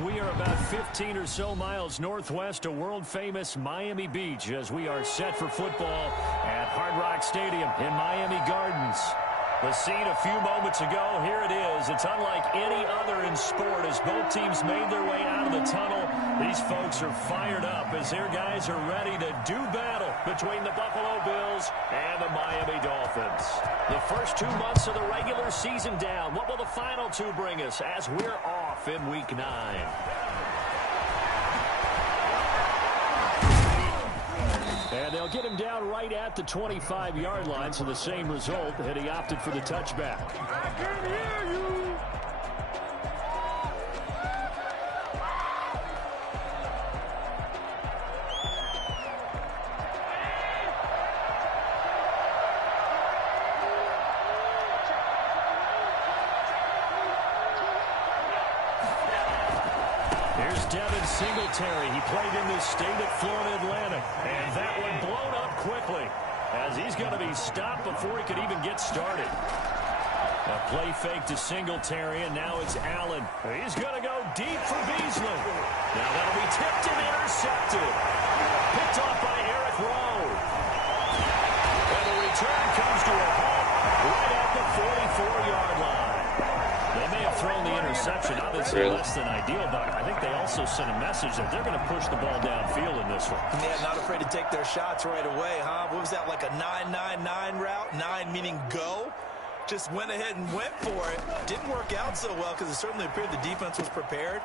We are about 15 or so miles northwest of world-famous Miami Beach as we are set for football at Hard Rock Stadium in Miami Gardens. The scene a few moments ago, here it is. It's unlike any other in sport as both teams made their way out of the tunnel. These folks are fired up as their guys are ready to do battle between the Buffalo Bills and the Miami Dolphins. The first 2 months of the regular season down. What will the final two bring us as we're off in Week 9? And they'll get him down right at the 25-yard line, so the same result, and he opted for the touchback. I can hear you. Here's Devin Singletary. He played in this state at Florida Atlantic, and that one blown up quickly as he's going to be stopped before he could even get started. A play fake to Singletary, and now it's Allen. He's going to go deep for Beasley. Now that'll be tipped and intercepted. Picked off by Eric Rowe. And the return comes to a halt right at the 44-yard line. They may have thrown the interception, obviously less than ideal, but I think they also sent a message that they're going to push the ball downfield in this one. Yeah, not afraid to take their shots right away, huh? What was that, like a 9-9-9 route? 9 meaning go? Just went ahead and went for it. Didn't work out so well because it certainly appeared the defense was prepared.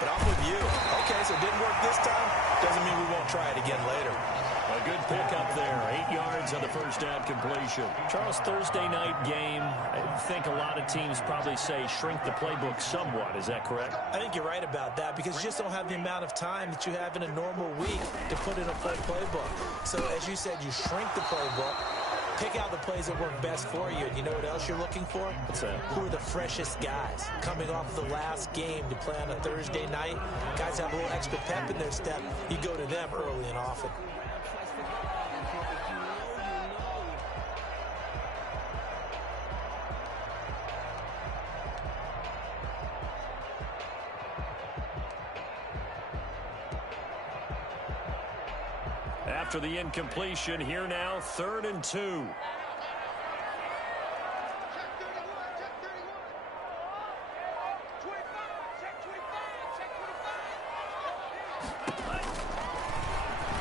But I'm with you. Okay, so it didn't work this time. Doesn't mean we won't try it again later. A good pickup there. 8 yards on the first down completion. Charles, Thursday night game, I think a lot of teams probably say shrink the playbook somewhat. Is that correct? I think you're right about that because you just don't have the amount of time that you have in a normal week to put in a full playbook. So as you said, you shrink the playbook. Pick out the plays that work best for you. And you know what else you're looking for? What's that? Who are the freshest guys? Coming off the last game to play on a Thursday night. Guys have a little extra pep in their step. You go to them early and often. After the incompletion, here now, 3rd and 2.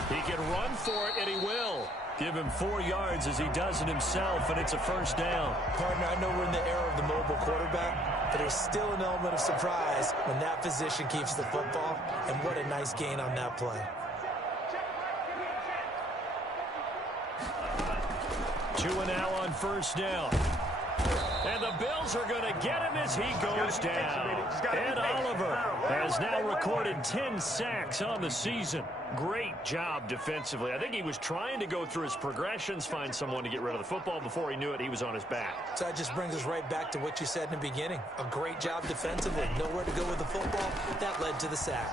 He can run for it, and he will. Give him 4 yards as he does it himself, and it's a first down. Partner, I know we're in the era of the mobile quarterback, but there's still an element of surprise when that position keeps the football, and what a nice gain on that play. 2 now on first down. And the Bills are going to get him as he goes down. Ed Oliver has now recorded 10 sacks on the season. Great job defensively. I think he was trying to go through his progressions, find someone to get rid of the football. Before he knew it, he was on his back. So that just brings us right back to what you said in the beginning. A great job defensively. Nowhere to go with the football. That led to the sack.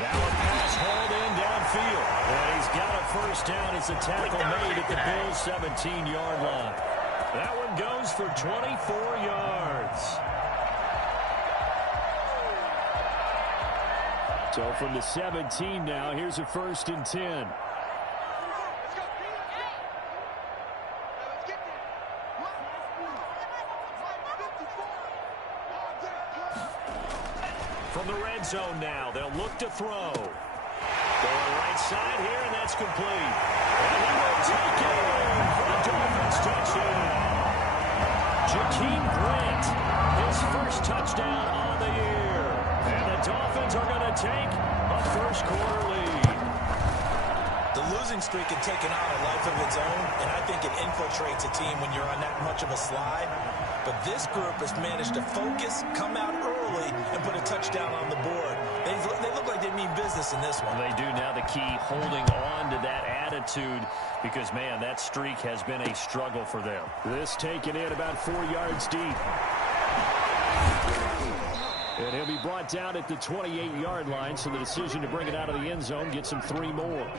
Now a pass hauled in downfield. And he's got a first down. It's a tackle made at the Bills' 17-yard line. That one goes for 24 yards. So from the 17 now, here's a 1st and 10. From the red zone now, they'll look to throw. Going right side here, and that's complete. And he will take it for the Dolphins touchdown. Jakeem Grant, his first touchdown on the year. And the Dolphins are going to take a first-quarter lead. The losing streak had taken on a life of its own, and I think it infiltrates a team when you're on that much of a slide. But this group has managed to focus, come out early, and put a touchdown on the board. They look like they mean business in this one. They do. Now the key, holding on to that attitude, because, man, that streak has been a struggle for them. This taken in about 4 yards deep. And he'll be brought down at the 28-yard line, so the decision to bring it out of the end zone gets him 3 more.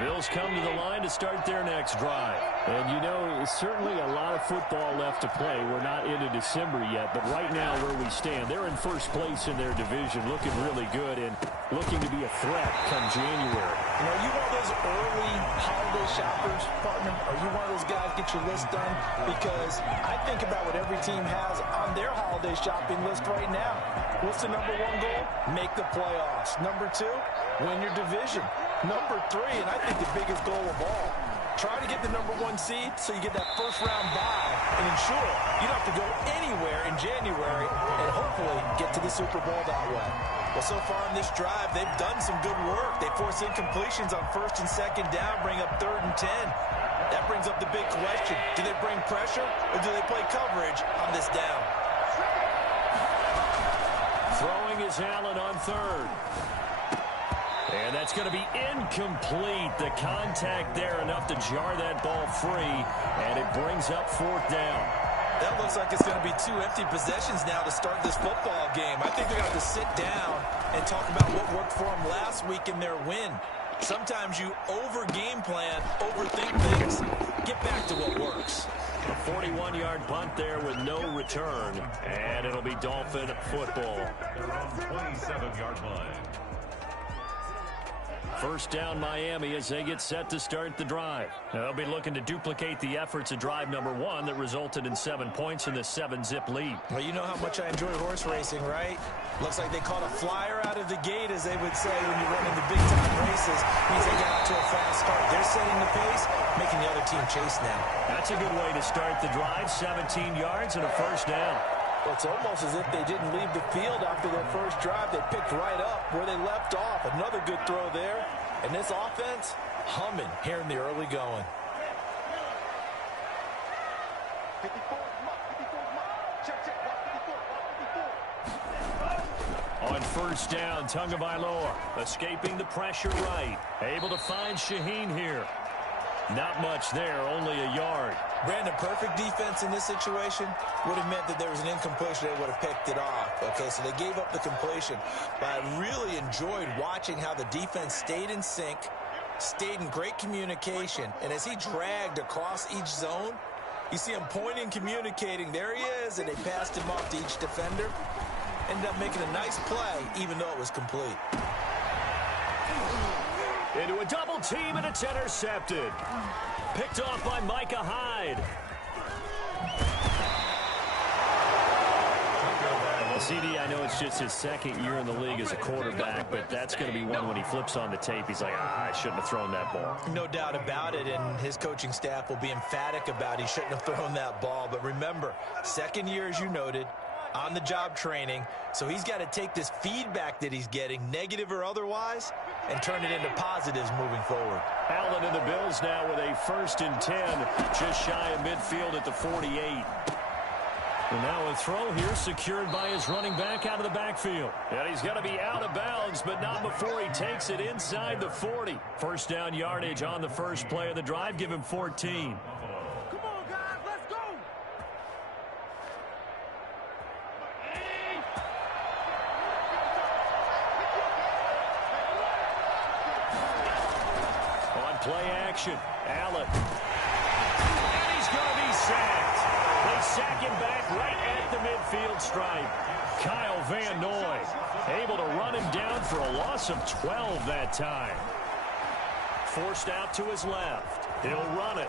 Bills come to the line to start their next drive. And, you know, certainly a lot of football left to play. We're not into December yet, but right now where we stand, they're in first place in their division, looking really good and looking to be a threat come January. You know, you one of those early holiday shoppers, partner? Are you one of those guys get your list done? Because I think about what every team has on their holiday shopping list right now. What's the number one goal? Make the playoffs. Number two, win your division. Number three, and I think the biggest goal of all, try to get the number one seed so you get that first round bye and ensure you don't have to go anywhere in January and hopefully get to the Super Bowl that way. Well, so far in this drive, they've done some good work. They force incompletions on first and second down, bring up 3rd and 10. That brings up the big question. Do they bring pressure or do they play coverage on this down? Throwing is Allen on 3rd. And that's going to be incomplete. The contact there enough to jar that ball free, and it brings up 4th down. That looks like it's going to be 2 empty possessions now to start this football game. I think they're going to have to sit down and talk about what worked for them last week in their win. Sometimes you over-game plan, overthink things. Get back to what works. A 41-yard punt there with no return, and it'll be Dolphin football. They're on 27-yard line. First down Miami as they get set to start the drive. They'll be looking to duplicate the efforts of drive number 1 that resulted in 7 points in the 7-zip lead. Well, you know how much I enjoy horse racing, right? Looks like they caught a flyer out of the gate, as they would say when you run in the big-time races. Means they got out to a fast start. They're setting the pace, making the other team chase now. That's a good way to start the drive. 17 yards and a first down. Well, it's almost as if they didn't leave the field after their first drive. They picked right up where they left off. Another good throw there. And this offense, humming here in the early going. On first down, Tagovailoa escaping the pressure right. Able to find Shaheen here. Not much there, only a yard. Brandon, perfect defense in this situation would have meant that there was an incompletion. They would have picked it off. Okay, so they gave up the completion. But I really enjoyed watching how the defense stayed in sync, stayed in great communication. And as he dragged across each zone, you see him pointing, communicating. There he is, and they passed him off to each defender. Ended up making a nice play, even though it was complete. Into a double team, and it's intercepted. Picked off by Micah Hyde. CD, I know it's just his 2nd year in the league as a quarterback, but that's going to be one when he flips on the tape. He's like, I shouldn't have thrown that ball. No doubt about it, and his coaching staff will be emphatic about he shouldn't have thrown that ball. But remember, 2nd year, as you noted, on-the-job training, so he's got to take this feedback that he's getting, negative or otherwise, and turn it into positives moving forward. Allen and the Bills now with a 1st and 10, just shy of midfield at the 48. And now a throw here secured by his running back out of the backfield. And he's going to be out of bounds, but not before he takes it inside the 40. First down yardage on the first play of the drive. Give him 14. Come on, guys, let's go. On play action, Allen. And he's going to be sacked. They sack him back right at the midfield stripe. Kyle Van Noy able to run him down for a loss of 12 that time. Forced out to his left. He'll run it.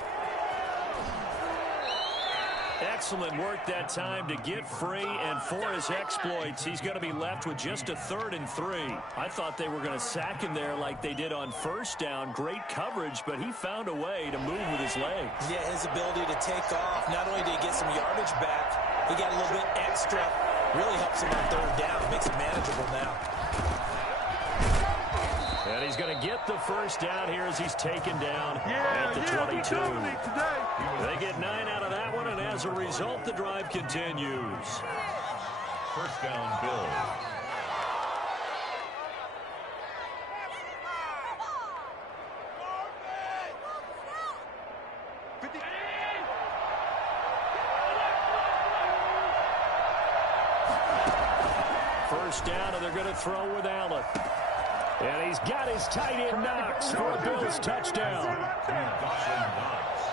Excellent work that time to get free, and for his exploits, he's going to be left with just a 3rd and 3. I thought they were going to sack him there like they did on first down. Great coverage, but he found a way to move with his legs. Yeah, his ability to take off. Not only did he get some yardage back, he got a little bit extra. Really helps him on 3rd down. Makes it manageable now. And he's going to get the first down here as he's taken down at the 22. They get 9 out of that one, and as a result, the drive continues. First down, Bills. First down, and they're going to throw with Allen. And he's got his tight end Knox for a Bills touchdown.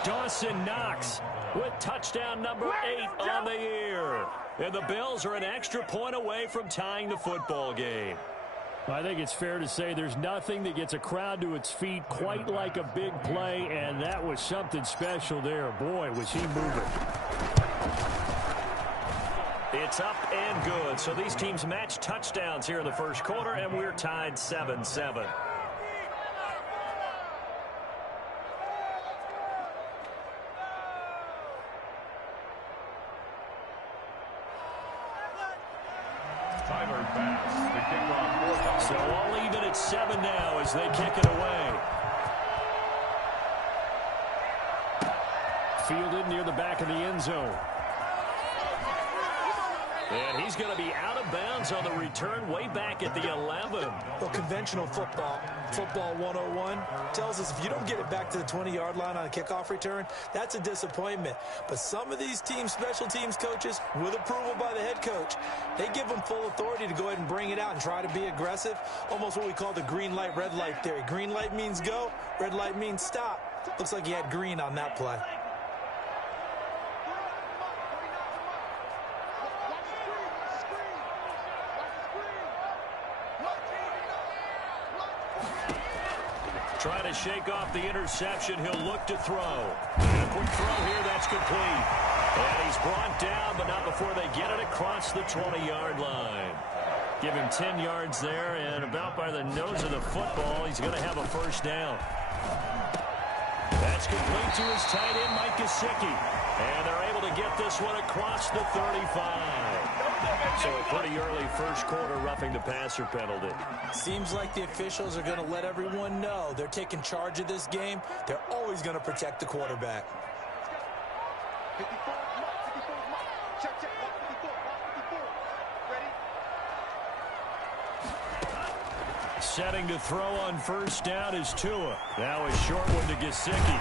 Dawson Knox with touchdown number 8 on the year. And the Bills are an extra point away from tying the football game. I think it's fair to say there's nothing that gets a crowd to its feet quite like a big play, and that was something special there. Boy, was he moving. It's up and good. So these teams match touchdowns here in the first quarter, and we're tied 7-7. So all even at 7 now as they kick it away. Fielded near the back of the end zone. And he's going to be out of bounds on the return way back at the 11. Well, conventional football 101, tells us if you don't get it back to the 20-yard line on a kickoff return, that's a disappointment. But some of these teams, special teams coaches, with approval by the head coach, they give them full authority to go ahead and bring it out and try to be aggressive. Almost what we call the green light, red light theory. Green light means go, red light means stop. Looks like he had green on that play. Trying to shake off the interception. He'll look to throw. And a quick throw here. That's complete. And he's brought down, but not before they get it across the 20-yard line. Give him 10 yards there, and about by the nose of the football, he's going to have a first down. That's complete to his tight end, Mike Gesicki. And they're able to get this one across the 35. So a pretty early first quarter roughing the passer penalty. Seems like the officials are going to let everyone know they're taking charge of this game. They're always going to protect the quarterback. Setting to throw on first down is Tua. Now a short one to Gesicki.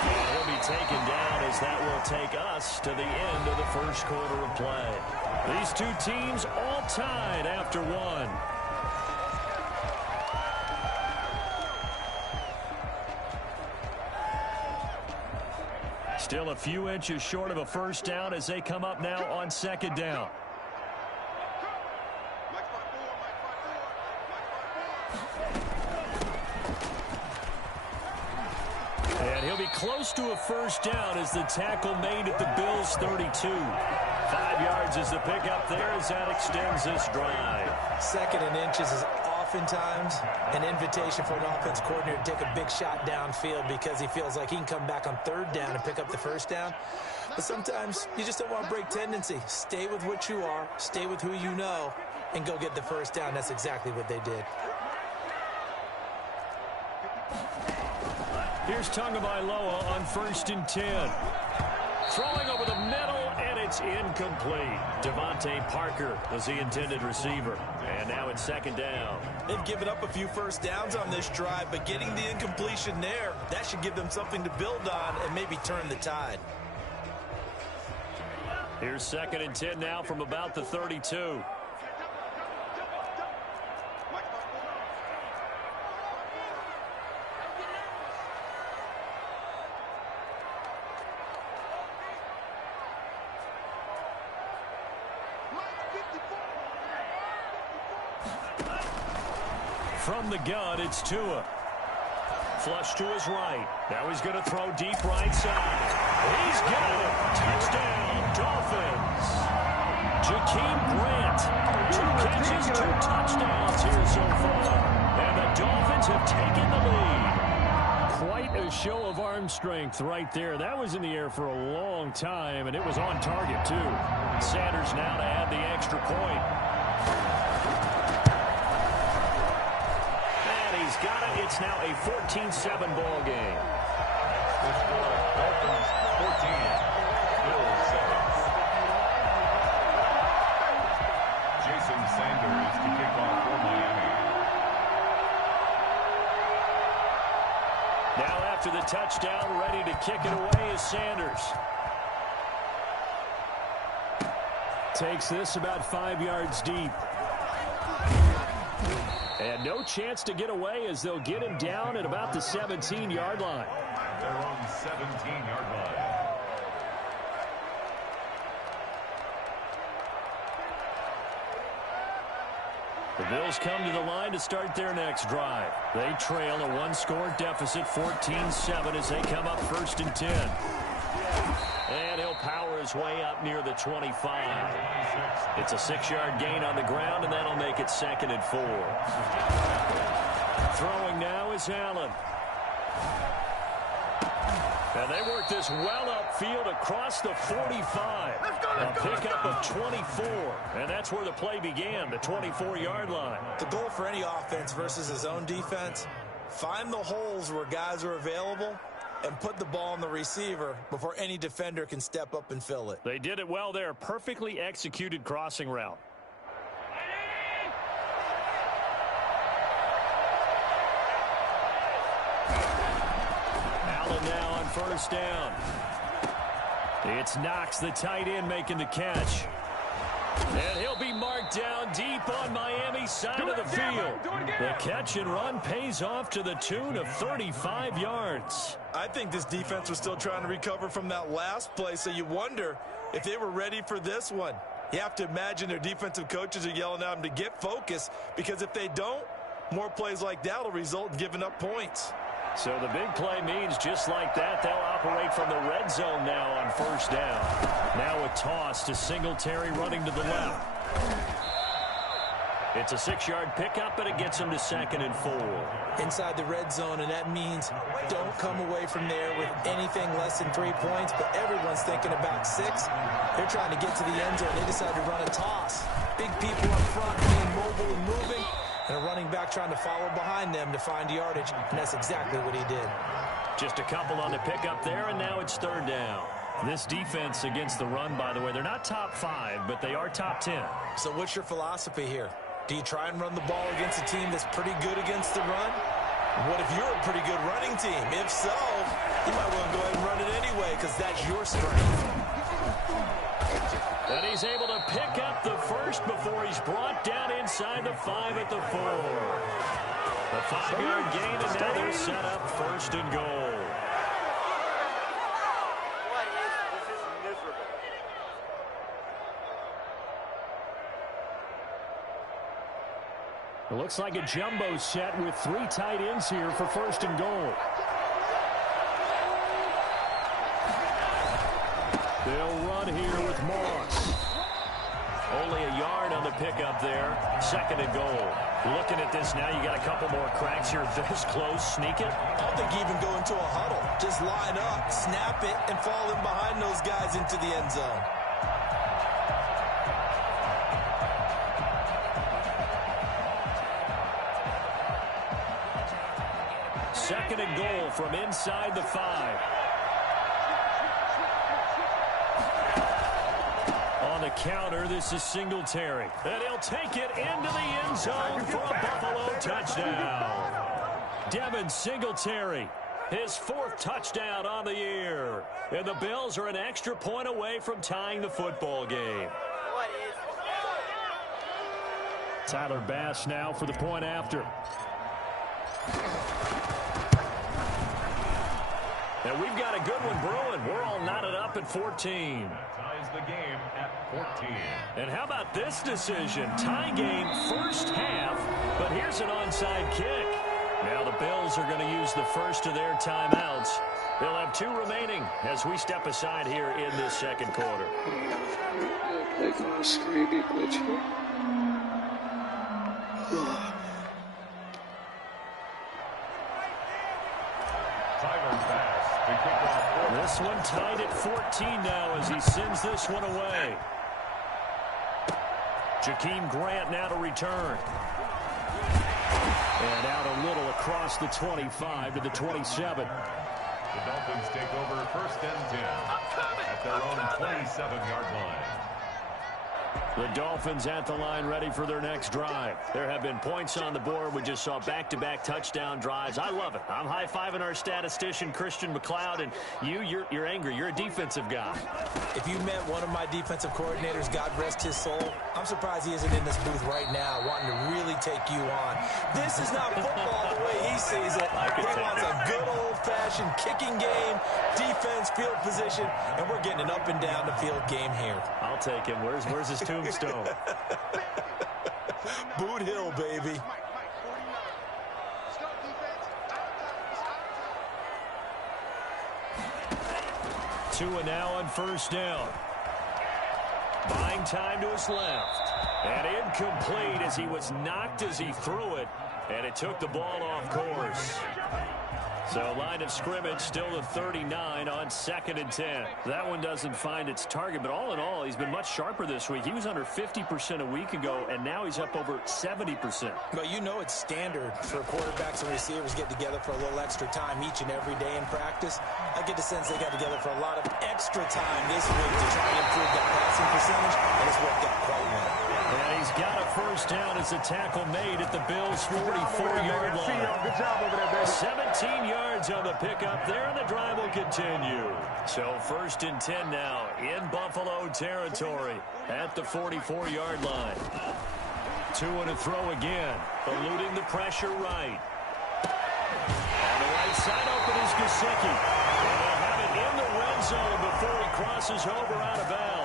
And he'll be taken down as that will take us to the end of the first quarter of play. These two teams all tied after one. Still a few inches short of a first down as they come up now on second down. And he'll be close to a first down as the tackle made at the Bills' 32. 5 yards is the pickup there as that extends this drive. Second and inches is oftentimes an invitation for an offense coordinator to take a big shot downfield because he feels like he can come back on third down and pick up the first down. But sometimes you just don't want to break tendency. Stay with what you are, stay with who you know, and go get the first down. That's exactly what they did. Here's Tagovailoa on 1st and 10. Throwing over the middle, and it's incomplete. Devontae Parker was the intended receiver. And now it's second down. They've given up a few first downs on this drive, but getting the incompletion there, that should give them something to build on and maybe turn the tide. Here's 2nd and 10 now from about the 32. From the gun, it's Tua. Flush to his right. Now he's going to throw deep right side. He's got it. Touchdown, Dolphins. Jakeem Grant. 2 catches, 2 touchdowns here so far. And the Dolphins have taken the lead. Quite a show of arm strength right there. That was in the air for a long time, and it was on target, too. Sanders now to add the extra point. He's got it. It's now a 14-7 ball game. Dolphins 14, Bills 7. Jason Sanders to kick off for Miami. Now after the touchdown, ready to kick it away is Sanders. Takes this about 5 yards deep. And no chance to get away as they'll get him down at about the 17-yard line. Their own 17-yard line. The Bills come to the line to start their next drive. They trail a one-score deficit, 14-7, as they come up 1st and 10. And he'll power his way up near the 25. It's a 6-yard gain on the ground, and that'll make it 2nd and 4. Throwing now is Allen. And they work this well upfield across the 45. A pickup of 24. And that's where the play began, the 24-yard line. The goal for any offense versus his own defense, find the holes where guys are available and put the ball on the receiver before any defender can step up and fill it. They did it well there. Perfectly executed crossing route. Allen now on 1st down. It's Knox, the tight end, making the catch. And he'll be marked down deep on Miami's side of the field. The catch and run pays off to the tune of 35 yards. I think this defense was still trying to recover from that last play, so you wonder if they were ready for this one. You have to imagine their defensive coaches are yelling at them to get focused, because if they don't, more plays like that will result in giving up points. So the big play means just like that, they'll operate from the red zone now on 1st down. Now a toss to Singletary running to the left. It's a 6-yard pickup, but it gets him to 2nd and 4. Inside the red zone, and that means don't come away from there with anything less than 3 points, but everyone's thinking about 6. They're trying to get to the end zone. They decide to run a toss. Big people up front being mobile and moving, and a running back trying to follow behind them to find yardage, and that's exactly what he did. Just a couple on the pickup there, and now it's 3rd down. This defense against the run, by the way, they're not top 5, but they are top 10. So what's your philosophy here? Do you try and run the ball against a team that's pretty good against the run? What if you're a pretty good running team? If so, you might want to go ahead and run it anyway, because that's your strength. And he's able to pick up the first before he's brought down inside the 5 at the 4. The 5-yard gain, and now they're set up 1st and goal. It looks like a jumbo set with 3 tight ends here for 1st and goal. They'll run here with Moss. Only a yard on the pickup there. 2nd and goal. Looking at this now, you got a couple more cracks here. This close, sneak it. I don't think you even go into a huddle. Just line up, snap it, and fall in behind those guys into the end zone. Second and goal from inside the 5. On the counter, this is Singletary. And he'll take it into the end zone for a Buffalo touchdown. Devin Singletary, his 4th touchdown on the year. And the Bills are an extra point away from tying the football game. Tyler Bass now for the point after. And we've got a good one brewing. We're all knotted up at 14. Ties the game at 14. And how about this decision? Tie game 1st half, but here's an onside kick. Now the Bills are going to use the first of their timeouts. They'll have 2 remaining as we step aside here in this 2nd quarter. Like on a screamy glitch here. This one tied at 14 now as he sends this one away. Jakeem Grant now to return. And out a little across the 25 to the 27. The Dolphins take over 1st and 10 at their own 27-yard line. The Dolphins at the line ready for their next drive. There have been points on the board. We just saw back-to-back touchdown drives. I love it. I'm high-fiving our statistician, Christian McLeod, and you're angry. You're a defensive guy. If you met one of my defensive coordinators, God rest his soul, I'm surprised he isn't in this booth right now wanting to really take you on. This is not football the way he sees it. He wants a good old-fashioned kicking game, defense, field position, and we're getting an up and down the field game here. I'll take him. Where's his tombstone? Boot Hill, baby. Tua now on first down. Buying time to his left. And incomplete as he was knocked as he threw it. And it took the ball off course. So line of scrimmage still the 39 on 2nd and 10. That one doesn't find its target, but all in all, he's been much sharper this week. He was under 50% a week ago, and now he's up over 70%. Well, you know it's standard for quarterbacks and receivers get together for a little extra time each and every day in practice. I get the sense they got together for a lot of extra time this week to try and improve that passing percentage, and it's worked out quite well. And he's got a first down as the tackle made at the Bills' 44-yard line. Good job over there, baby. 17 yards on the pickup there, and the drive will continue. So 1st and 10 now in Buffalo territory at the 44-yard line. Tua to throw again, eluding the pressure right. On the right side open is Gesicki. And they'll have it in the red zone before he crosses over out of bounds.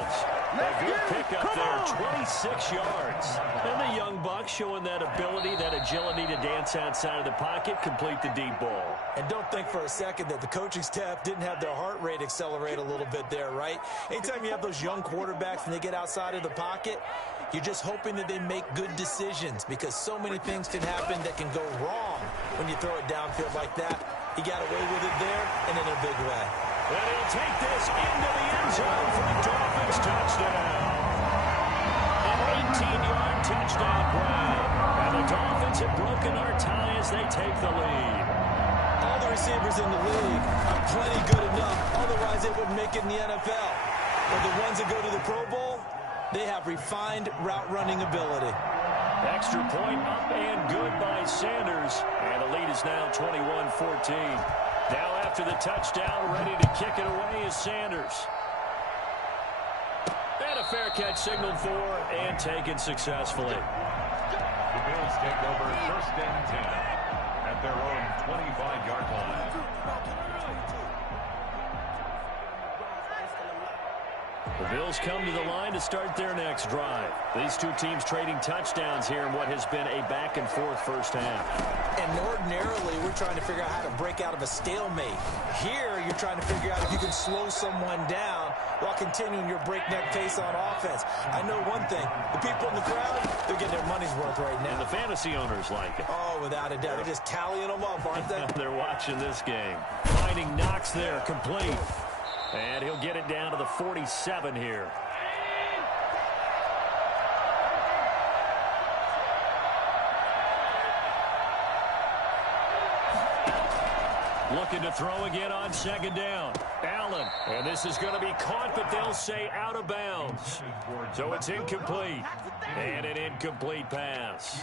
A good pickup there, 26 yards. And the young buck showing that ability, that agility to dance outside of the pocket, complete the deep ball. And don't think for a second that the coaching staff didn't have their heart rate accelerate a little bit there, right? Anytime you have those young quarterbacks and they get outside of the pocket, you're just hoping that they make good decisions because so many things can happen that can go wrong when you throw it downfield like that. He got away with it there and in a big way. And he'll take this into the end zone for the Dolphins touchdown. An 18-yard touchdown grab. And the Dolphins have broken our tie as they take the lead. All the receivers in the league are plenty good enough. Otherwise, they wouldn't make it in the NFL. But the ones that go to the Pro Bowl, they have refined route running ability. Extra point up and good by Sanders. And the lead is now 21-14. Now after the touchdown, ready to kick it away is Sanders. And a fair catch signaled for and taken successfully. The Bills take over 1st and 10 at their own 25-yard line. The Bills come to the line to start their next drive. These two teams trading touchdowns here in what has been a back-and-forth first half. And ordinarily, we're trying to figure out how to break out of a stalemate. Here, you're trying to figure out if you can slow someone down while continuing your breakneck pace on offense. I know one thing. The people in the crowd, they're getting their money's worth right now. And the fantasy owners like it. Oh, without a doubt. They're just tallying them up, aren't they? They're watching this game. Finding Knox there, complete. And he'll get it down to the 47 here. Looking to throw again on 2nd down. Allen. And this is going to be caught, but they'll say out of bounds. So it's incomplete. And an incomplete pass.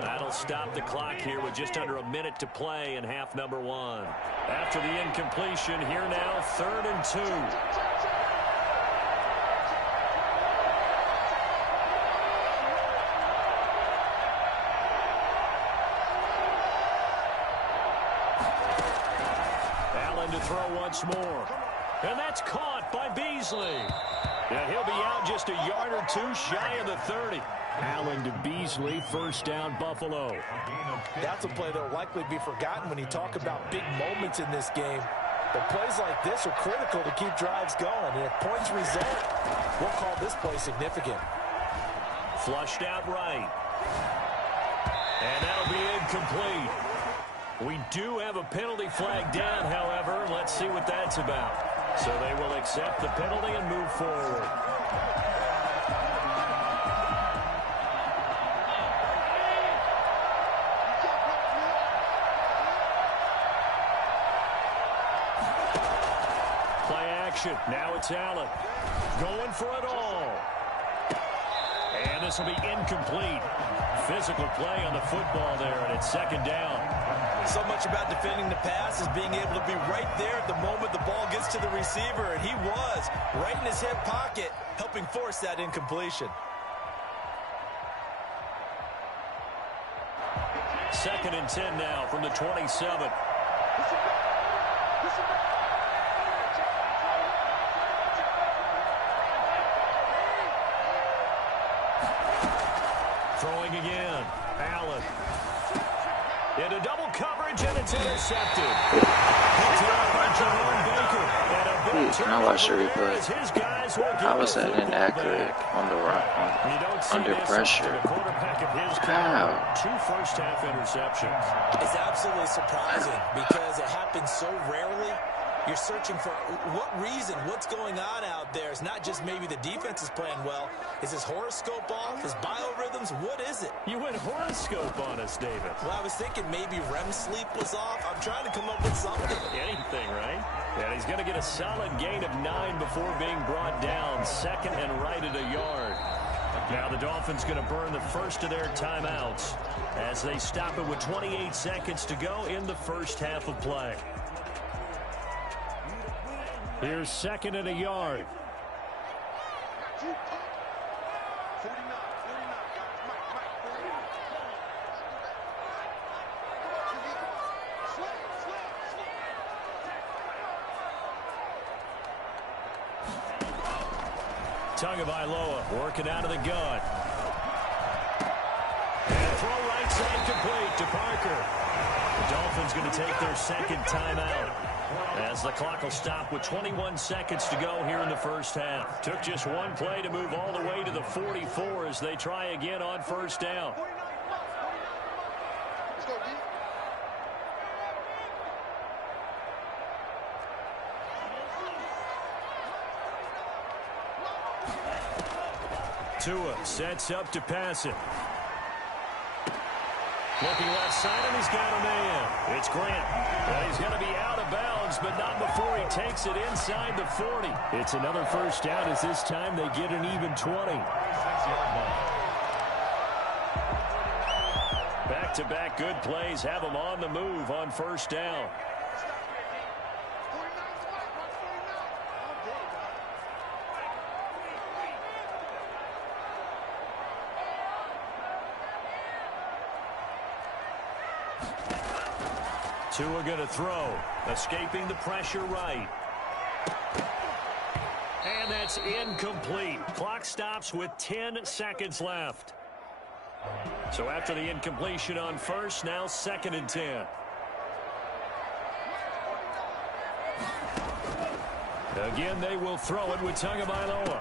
That'll stop the clock here with just under a minute to play in half number 1. After the incompletion, here now, 3rd and 2. Allen to throw once more. And that's caught by Beasley. And he'll be out just a yard or two shy of the 30. Allen to Beasley, first down Buffalo. That's a play that will likely be forgotten when you talk about big moments in this game. But plays like this are critical to keep drives going. And if points result, we'll call this play significant. Flushed out right. And that'll be incomplete. We do have a penalty flag down, however. Let's see what that's about. So they will accept the penalty and move forward. Play action. Now it's Allen. Going for it all. And this will be incomplete. Physical play on the football there, and it's 2nd down. So much about defending the pass is being able to be right there at the moment the ball gets to the receiver, and he was right in his hip pocket, helping force that incompletion. 2nd and 10 now from the 27. Throwing again. Allen. Into double coverage, and it's intercepted. Picked up by Jerome Baker. And a big Can I watch the replay? his guys will How get was the that football inaccurate back. on the run, You don't see under this pressure? often. A quarterback of his How? 2 first-half interceptions. It's absolutely surprising because it happens so rarely. You're searching for what reason, what's going on out there. It's not just maybe the defense is playing well. Is his horoscope off? His biorhythms? What is it? You went horoscope on us, David. Well, I was thinking maybe REM sleep was off. I'm trying to come up with something. Anything, right? And he's going to get a solid gain of 9 before being brought down. 2nd and right at a yard. Now the Dolphins going to burn the first of their timeouts as they stop it with 28 seconds to go in the first half of play. Here's 2nd and a yard. Tagovailoa working out of the gun. And throw right side complete to Parker. The Dolphins going to take their 2nd timeout as the clock will stop with 21 seconds to go here in the first half. Took just one play to move all the way to the 44 as they try again on first down. Tua sets up to pass it. Looking left side, and he's got a man. It's Grant. Well, he's going to be out of bounds, but not before he takes it inside the 40. It's another first down as this time they get an even 20. Back-to-back good plays have them on the move on first down. Tua going to throw, escaping the pressure right. And that's incomplete. Clock stops with 10 seconds left. So after the incompletion on first, now 2nd and 10. Again, they will throw it with Tagovailoa.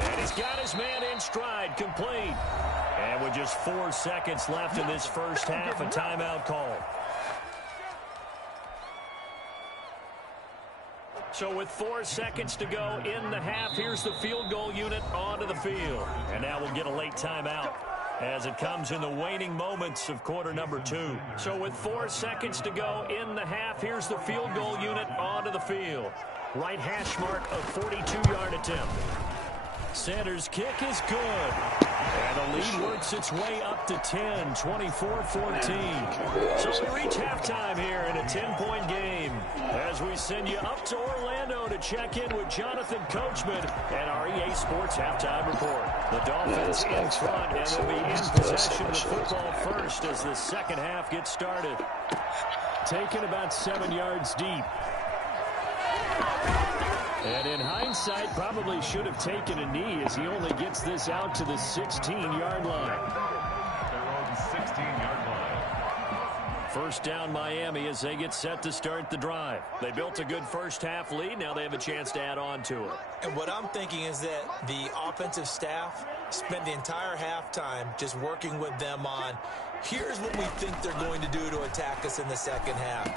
And he's got his man in stride, complete. And with just 4 seconds left in this first half, a timeout call. So with 4 seconds to go in the half, here's the field goal unit onto the field. And now we'll get a late timeout as it comes in the waning moments of quarter number 2. So with 4 seconds to go in the half, here's the field goal unit onto the field. Right hash mark of 42-yard attempt. Sanders' kick is good. And the lead works its way up to 10, 24-14. So we reach halftime here in a 10-point game as we send you up to Orlando to check in with Jonathan Coachman and our EA Sports Halftime Report. The Dolphins in front, and they'll be in possession of the football first as the second half gets started. Taken about 7 yards deep. And in hindsight, probably should have taken a knee as he only gets this out to the 16-yard line. Their own 16-yard line. First down Miami as they get set to start the drive. They built a good first half lead. Now they have a chance to add on to it. And what I'm thinking is that the offensive staff spent the entire halftime just working with them on, here's what we think they're going to do to attack us in the second half.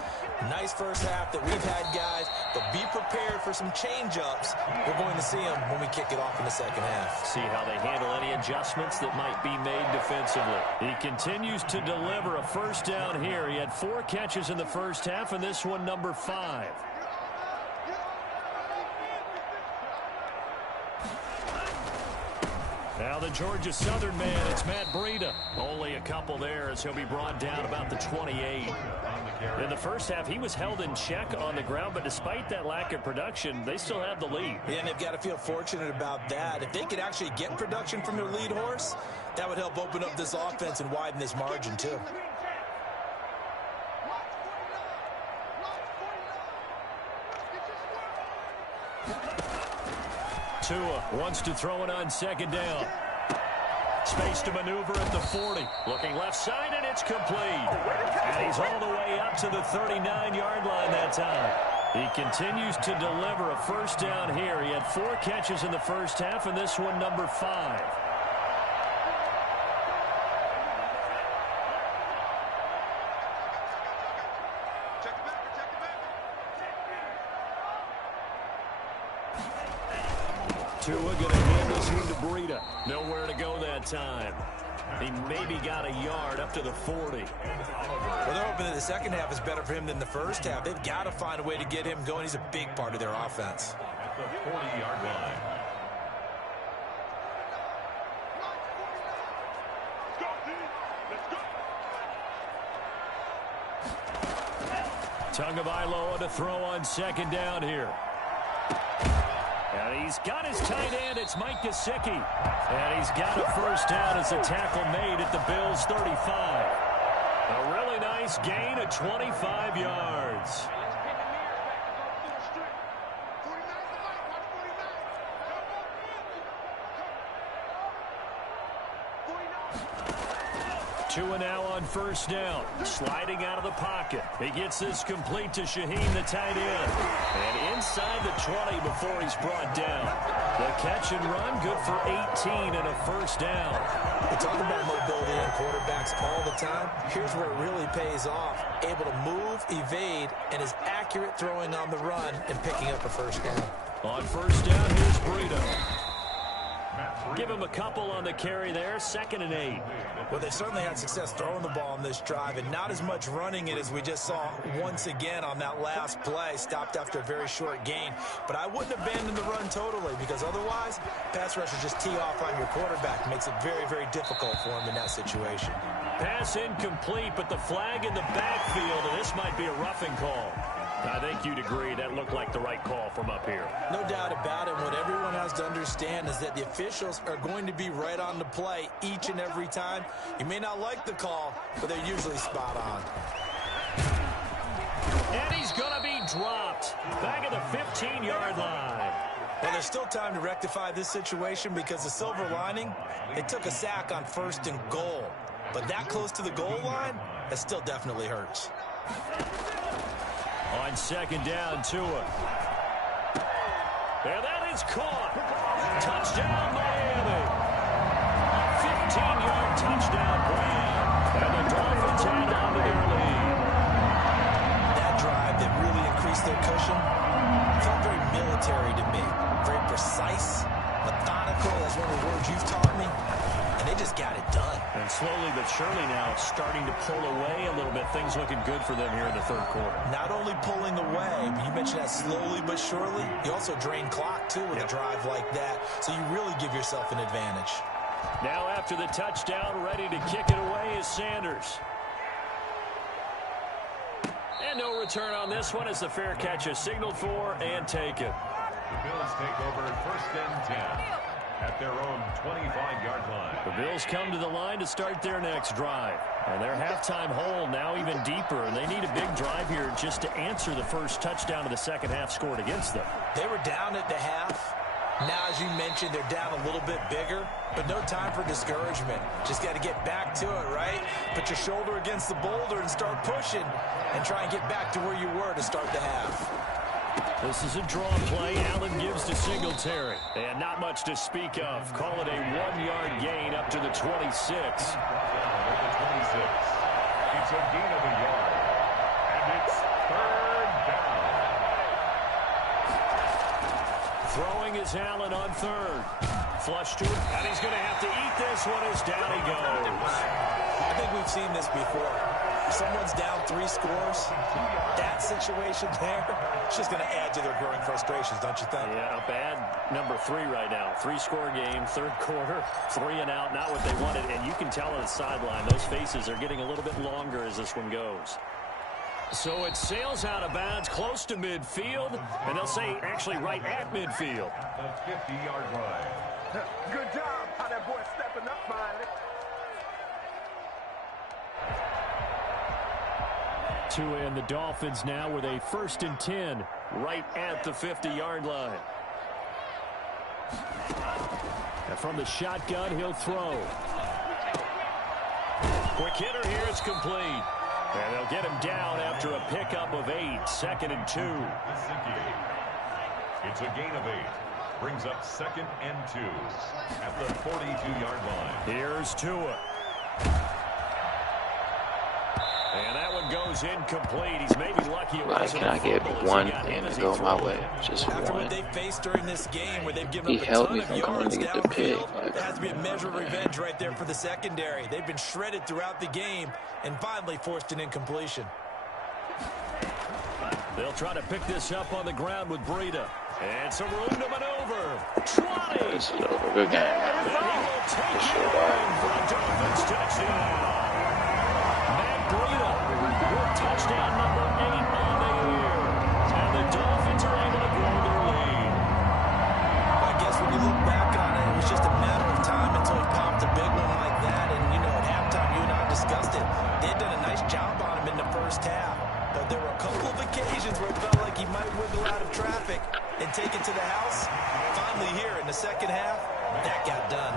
Nice first half that we've had, guys, but be prepared for some change-ups. We're going to see them when we kick it off in the second half. See how they handle any adjustments that might be made defensively. He continues to deliver a first down here. He had 4 catches in the first half, and this one number 5. Now the Georgia Southern man, it's Matt Breida. Only a couple there as he'll be brought down about the 28. In the first half, he was held in check on the ground, but despite that lack of production, they still have the lead. Yeah, and they've got to feel fortunate about that. If they could actually get production from their lead horse, That would help open up this offense and widen this margin, too. Tua wants to throw it on second down. Space to maneuver at the 40. Looking left side, and it's complete. And he's all the way up to the 39-yard line that time. He continues to deliver a first down here. He had 4 catches in the first half, and this one number 5. Tua going to hand this one to Breida. Nowhere to go that time. He maybe got a yard up to the 40. Well, they're hoping that the second half is better for him than the first half. They've got to find a way to get him going. He's a big part of their offense. At the 40-yard line. Tagovailoa to throw on second down here. And he's got his tight end. It's Mike Gesicki. And he's got a first down as a tackle made at the Bills' 35. A really nice gain of 25 yards. Tua now on first down, sliding out of the pocket. He gets this complete to Shaheen, the tight end. And inside the 20 before he's brought down. The catch and run, good for 18 and a first down. We talk about mobility in quarterbacks all the time. Here's where it really pays off. Able to move, evade, and is accurate throwing on the run and picking up a first down. On first down, here's Breida. Give him a couple on the carry there, 2nd and 8. Well, they certainly had success throwing the ball on this drive, and not as much running it as we just saw once again on that last play, stopped after a very short gain. But I wouldn't abandon the run totally, because otherwise, pass rushers just tee off on your quarterback. Makes it very, very difficult for him in that situation. Pass incomplete, but the flag in the backfield, and this might be a roughing call. I think you'd agree that looked like the right call from up here. No doubt about it. What everyone has to understand is that the officials are going to be right on the play each and every time. You may not like the call, but they're usually spot on. And he's going to be dropped back at the 15-yard line. Well, there's still time to rectify this situation because the silver lining, they took a sack on 1st and goal. But that close to the goal line, that still definitely hurts. On second down, Tua. And that is caught. Touchdown, Miami. 15-yard touchdown grab. And the Dolphins hang on to their lead. That drive that really increased their cushion felt very military to me. Very precise, methodical. That's one of the words you've taught me. And they just got it done. And slowly but surely now starting to pull away a little bit. Things looking good for them here in the third quarter. Not only pulling away, but you mentioned that slowly but surely. You also drain clock, too, with a drive like that. So you really give yourself an advantage. Now after the touchdown, ready to kick it away is Sanders. And no return on this one as the fair catch is signaled for and taken. The Bills take over 1st and 10. At their own 25-yard line. The Bills come to the line to start their next drive. And their halftime hole now even deeper. And they need a big drive here just to answer the first touchdown of the second half scored against them. They were down at the half. Now, as you mentioned, they're down a little bit bigger. But no time for discouragement. Just got to get back to it, right? Put your shoulder against the boulder and start pushing. And try and get back to where you were to start the half. This is a draw play. Allen gives to Singletary. And not much to speak of. Call it a 1-yard gain up to the 26. At the 26. It's a gain of a yard. And it's 3rd down. Throwing is Allen on 3rd. Flush to it. And he's going to have to eat this one as down he goes. I think we've seen this before. Someone's down 3 scores. That situation there, it's just going to add to their growing frustrations, don't you think? Yeah, a bad number 3 right now. 3-score game, third quarter, 3 and out, not what they wanted. And you can tell on the sideline, those faces are getting a little bit longer as this one goes. So it sails out of bounds close to midfield, and they'll say actually right at midfield. The 50-yard line. Good job. How that boy stepping up finally. Tua and the Dolphins now with a 1st and 10 right at the 50-yard line. And from the shotgun, he'll throw. Quick hitter here. It's complete. And they'll get him down after a pickup of 8. 2nd and 2. It's a gain of 8. Brings up 2nd and 2 at the 42-yard line. Here's Tua. And that one goes incomplete. He's maybe lucky it wasn't Can I get one and it go my way? Just After one. what they faced during this game, where they've given He up a held ton me of from coming yards to get the pick. downfield, it has to be a measure of revenge right there for the secondary. They've been shredded throughout the game and finally forced an incompletion. They'll try to pick this up on the ground with Breida. And some room to maneuver. 20. This is over. Good game. And he will take it in for a Dolphins touchdown. Matt Breida with touchdown number 8 on the year. And the Dolphins are able to grow their lead. I guess when you look back on it, it was just a matter of time until he popped a big one like that. And, you know, at halftime, you and I discussed it. They had done a nice job on him in the first half. But there were a couple of occasions where it felt like he might wiggle out of traffic and take it to the house. Finally here in the second half, that got done.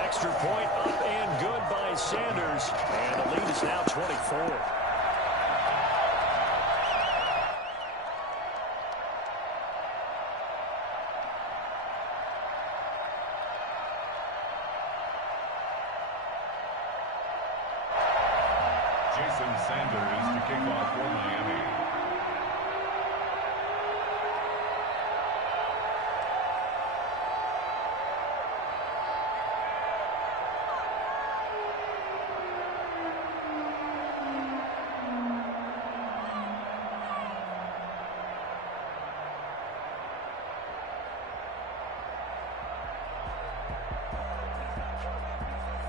Extra point up and good by Sanders. And the lead is now 24. Jason Sanders to kick off for Miami.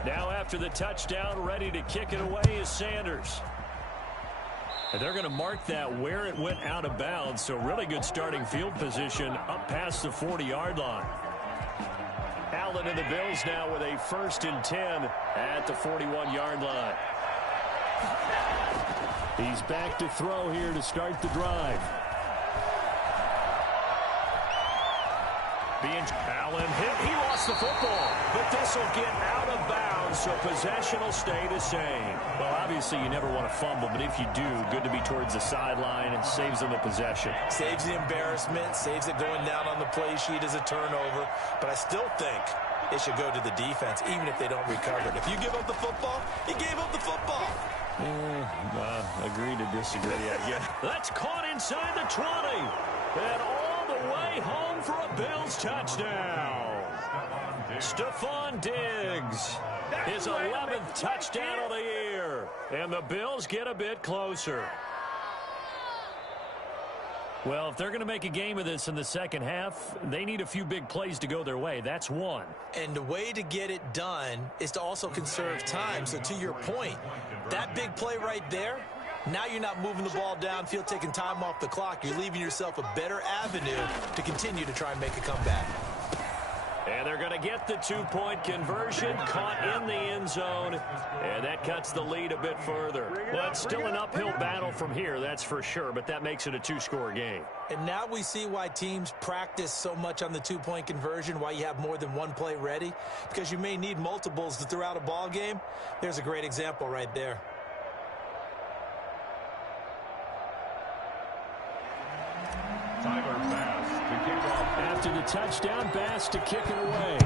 Now after the touchdown, ready to kick it away is Sanders. And they're going to mark that where it went out of bounds. So really good starting field position up past the 40-yard line. Allen and the Bills now with a 1st and 10 at the 41-yard line. He's back to throw here to start the drive. Allen hit. He lost the football. But this will get out of bounds, so possession will stay the same. Well, obviously you never want to fumble, but if you do, good to be towards the sideline and saves them a possession. Saves the embarrassment, saves it going down on the play sheet as a turnover. But I still think it should go to the defense, even if they don't recover it. If you give up the football, you gave up the football. Agree to disagree, I guess. That's caught inside the 20. And all the way home for a Bills touchdown. Stephon Diggs, his 11th touchdown of the year. And the Bills get a bit closer. Well, if they're going to make a game of this in the second half, they need a few big plays to go their way. That's one. And the way to get it done is to also conserve time. So to your point, that big play right there, now you're not moving the ball downfield, taking time off the clock. You're leaving yourself a better avenue to continue to try and make a comeback. And they're going to get the two-point conversion, caught in the end zone, and that cuts the lead a bit further. Well, it's still an uphill battle from here, that's for sure, but that makes it a two-score game. And now we see why teams practice so much on the two-point conversion, why you have more than one play ready, because you may need multiples to throw out a ball game. There's a great example right there. Tyler Bass to kick off. After the touchdown, Bass to kick it away.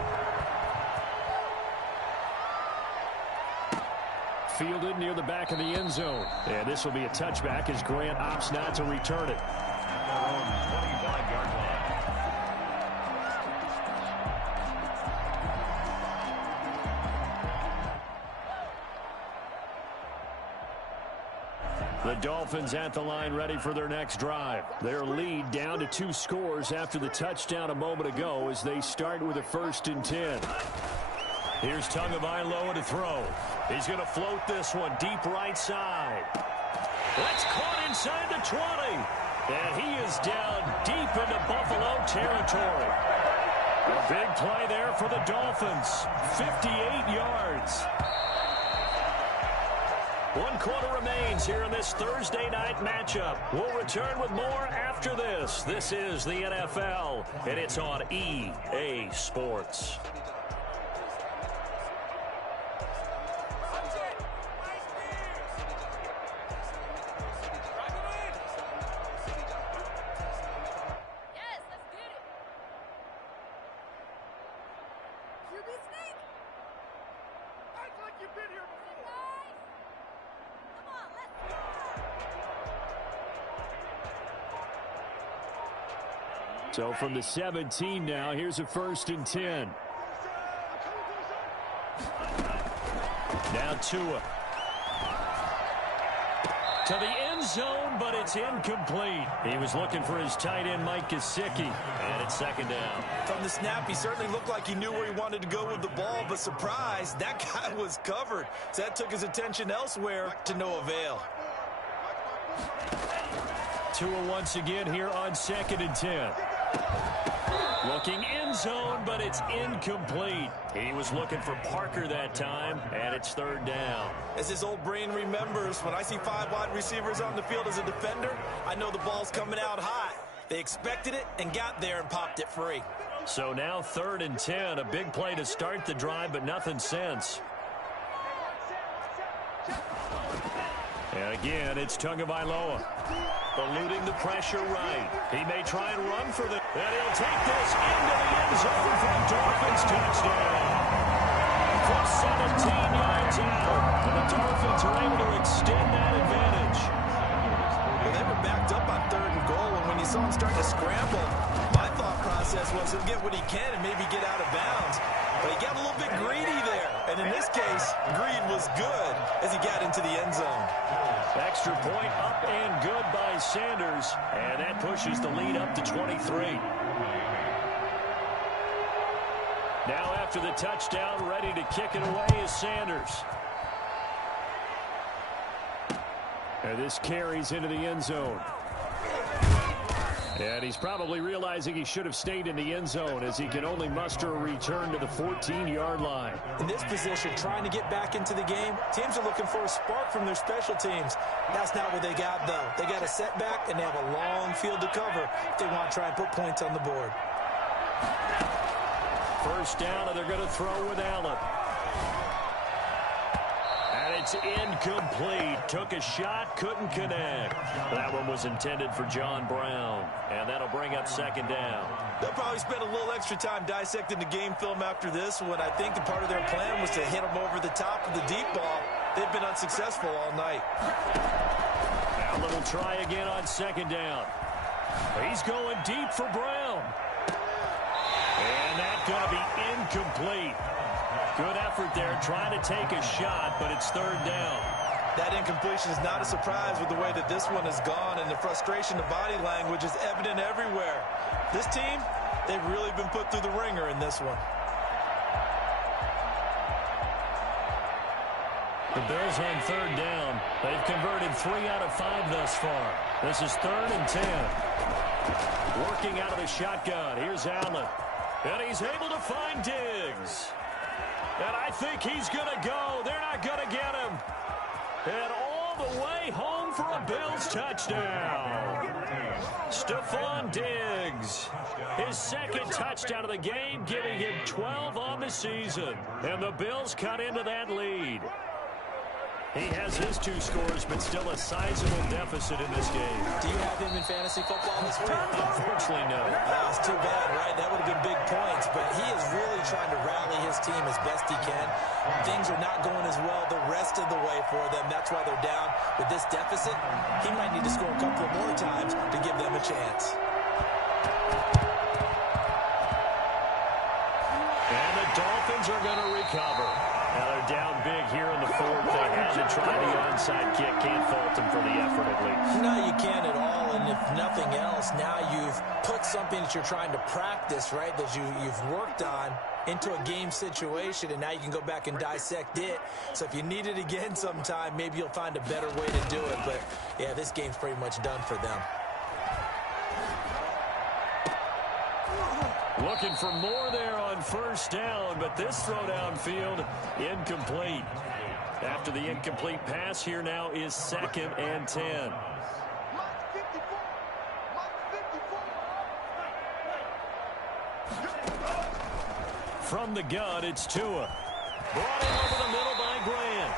Fielded near the back of the end zone. And this will be a touchback as Grant opts not to return it. 25-yard line. The Dolphins at the line ready for their next drive. Their lead down to 2 scores after the touchdown a moment ago as they start with a 1st and 10. Here's Tagovailoa to throw. He's going to float this one deep right side. That's caught inside the 20. And he is down deep into Buffalo territory. A big play there for the Dolphins. 58 yards. 1 quarter remains here in this Thursday night matchup. We'll return with more after this. This is the NFL, and it's on EA Sports. So from the 17 now, here's a 1st and 10. Now Tua. To the end zone, but it's incomplete. He was looking for his tight end, Mike Gesicki, and it's 2nd down. From the snap, he certainly looked like he knew where he wanted to go with the ball, but surprise, that guy was covered. So that took his attention elsewhere to no avail. Tua once again here on 2nd and 10. Looking end zone, but it's incomplete. He was looking for Parker that time, and it's 3rd down. As his old brain remembers, when I see 5 wide receivers on the field as a defender, I know the ball's coming out hot. They expected it and got there and popped it free. So now 3rd and 10, a big play to start the drive, but nothing since. And again, it's Tagovailoa. Eluding the pressure right. He may try and run for the... And he'll take this into the end zone for a Dolphins touchdown. From 17 yards out. And the Dolphins are able to extend that advantage. Well, they were backed up on 3rd and goal, and when you saw him start to scramble, my thought process was he'll get what he can and maybe get out of bounds. But he got a little bit greedy there. And in this case, greed was good as he got into the end zone. Extra point up and good by Sanders. And that pushes the lead up to 23. Now after the touchdown, ready to kick it away is Sanders. And this carries into the end zone. And he's probably realizing he should have stayed in the end zone as he can only muster a return to the 14-yard line. In this position, trying to get back into the game, teams are looking for a spark from their special teams. That's not what they got, though. They got a setback, and they have a long field to cover if they want to try and put points on the board. 1st down, and they're going to throw with Allen. And it's incomplete. Took a shot, couldn't connect. That one was intended for John Brown. And that'll bring up 2nd down. They'll probably spend a little extra time dissecting the game film after this one. I think the part of their plan was to hit them over the top of the deep ball. They've been unsuccessful all night. Now a little try again on 2nd down. He's going deep for Brown. And that's going to be incomplete. Good effort there, trying to take a shot, but it's 3rd down. That incompletion is not a surprise with the way that this one has gone, and the frustration of body language is evident everywhere. This team, they've really been put through the ringer in this one. The Bills on 3rd down. They've converted 3 out of 5 thus far. This is 3rd and 10. Working out of the shotgun. Here's Allen. And he's able to find Diggs. And I think he's going to go. They're not going to get him. And all the way home for a Bills touchdown. Stephon Diggs. His 2nd touchdown of the game, giving him 12 on the season. And the Bills cut into that lead. He has his 2 scores, but still a sizable deficit in this game. Do you have him in fantasy football this week? Unfortunately, no. It's too bad, right? That would have been big points, but he is really trying to rally his team as best he can. Things are not going as well the rest of the way for them. That's why they're down. With this deficit, he might need to score a couple more times to give them a chance. And the Dolphins are going to recover. Now they're down big here in the 4th. They had to try the onside kick. Can't fault them for the effort at least. No, you can't at all. And if nothing else, now you've put something that you're trying to practice, right, that you've worked on into a game situation, and now you can go back and dissect it. So if you need it again sometime, maybe you'll find a better way to do it. But, yeah, this game's pretty much done for them. Looking for more there on 1st down, but this throw downfield incomplete. After the incomplete pass, here now is 2nd and 10. From the gun, it's Tua. Brought in over the middle by Grant.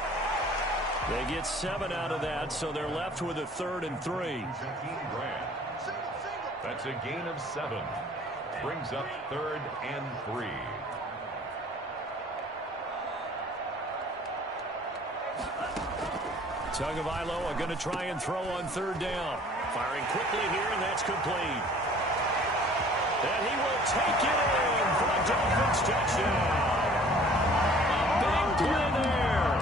They get 7 out of that, so they're left with a 3rd and 3. Jakeem Grant. That's a gain of 7. Brings up 3rd and 3. Tagovailoa going to try and throw on 3rd down. Firing quickly here, and that's complete. And he will take it in for a Dolphins touchdown. A big play there.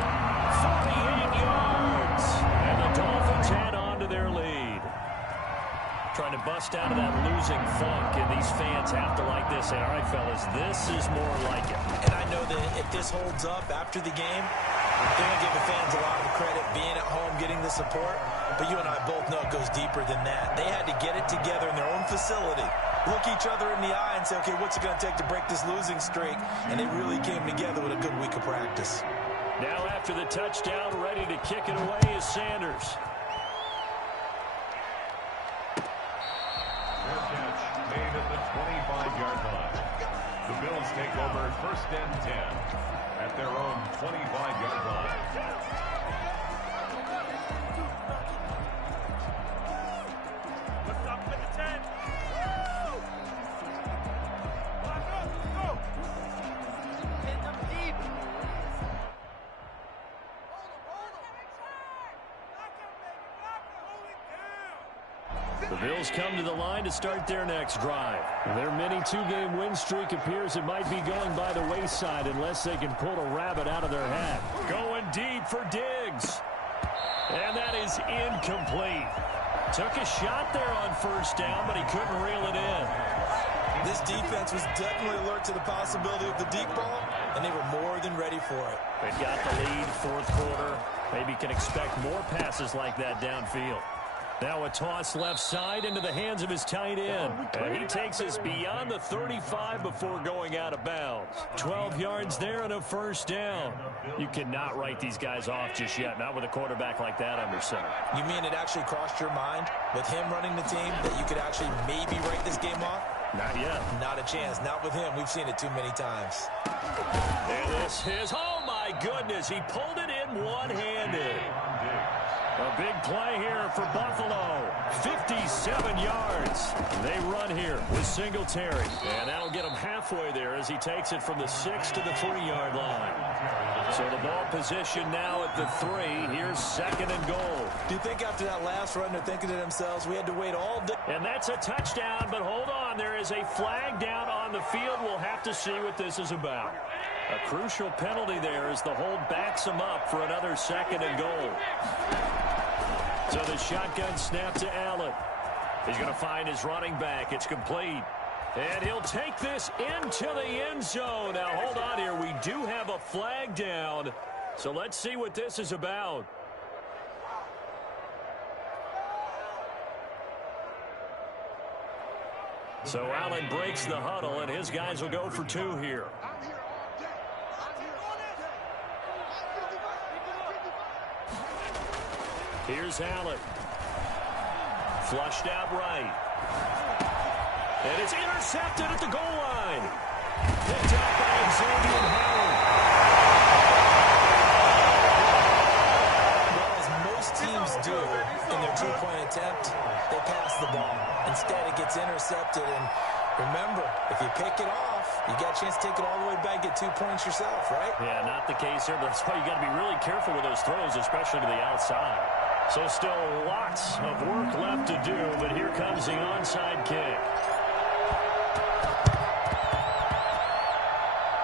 48 yards. And the Dolphins add on to their lead. Trying to bust out of that losing funk, and these fans have to like this. Say, all right, fellas, this is more like it. And I know that if this holds up after the game, they're going to give the fans a lot of credit being at home, getting the support. But you and I both know it goes deeper than that. They had to get it together in their own facility, look each other in the eye and say, okay, what's it going to take to break this losing streak? And they really came together with a good week of practice. Now after the touchdown, ready to kick it away is Sanders. Fair catch made at the 25-yard line. The Bills take over 1st and 10 at their own 25-yard line. The Bills come to the line to start their next drive. Their mini 2-game win streak appears it might be going by the wayside unless they can pull a rabbit out of their hat. Going deep for Diggs. And that is incomplete. Took a shot there on 1st down, but he couldn't reel it in. This defense was definitely alert to the possibility of the deep ball, and they were more than ready for it. They've got the lead, 4th quarter. Maybe can expect more passes like that downfield. Now a toss left side into the hands of his tight end. And he takes us beyond the 35 before going out of bounds. 12 yards there and a 1st down. You cannot write these guys off just yet, not with a quarterback like that under center. You mean it actually crossed your mind with him running the team that you could actually maybe write this game off? Not yet. Not a chance. Not with him. We've seen it too many times. And this is, oh my goodness, he pulled it in one-handed. A big play here for Buffalo. 57 yards. They run here with Singletary. And that'll get him halfway there as he takes it from the 6 to the 3-yard line. So the ball position now at the 3. Here's 2nd and goal. Do you think after that last run they're thinking to themselves, we had to wait all day? And that's a touchdown, but hold on. There is a flag down on the field. We'll have to see what this is about. A crucial penalty there as the hold backs him up for another 2nd and goal. So the shotgun snap to Allen. He's going to find his running back. It's complete. And he'll take this into the end zone. Now, hold on here. We do have a flag down. So let's see what this is about. So Allen breaks the huddle, and his guys will go for 2 here. Here's Allen. Flushed out right. And it's intercepted at the goal line. Picked up by Xavier Howard. Well, as most teams do in their 2-point attempt, they pass the ball. Instead, it gets intercepted. And remember, if you pick it off, you got a chance to take it all the way back, get 2 points yourself, right? Yeah, not the case here. But that's why you got to be really careful with those throws, especially to the outside. So still lots of work left to do, but here comes the onside kick.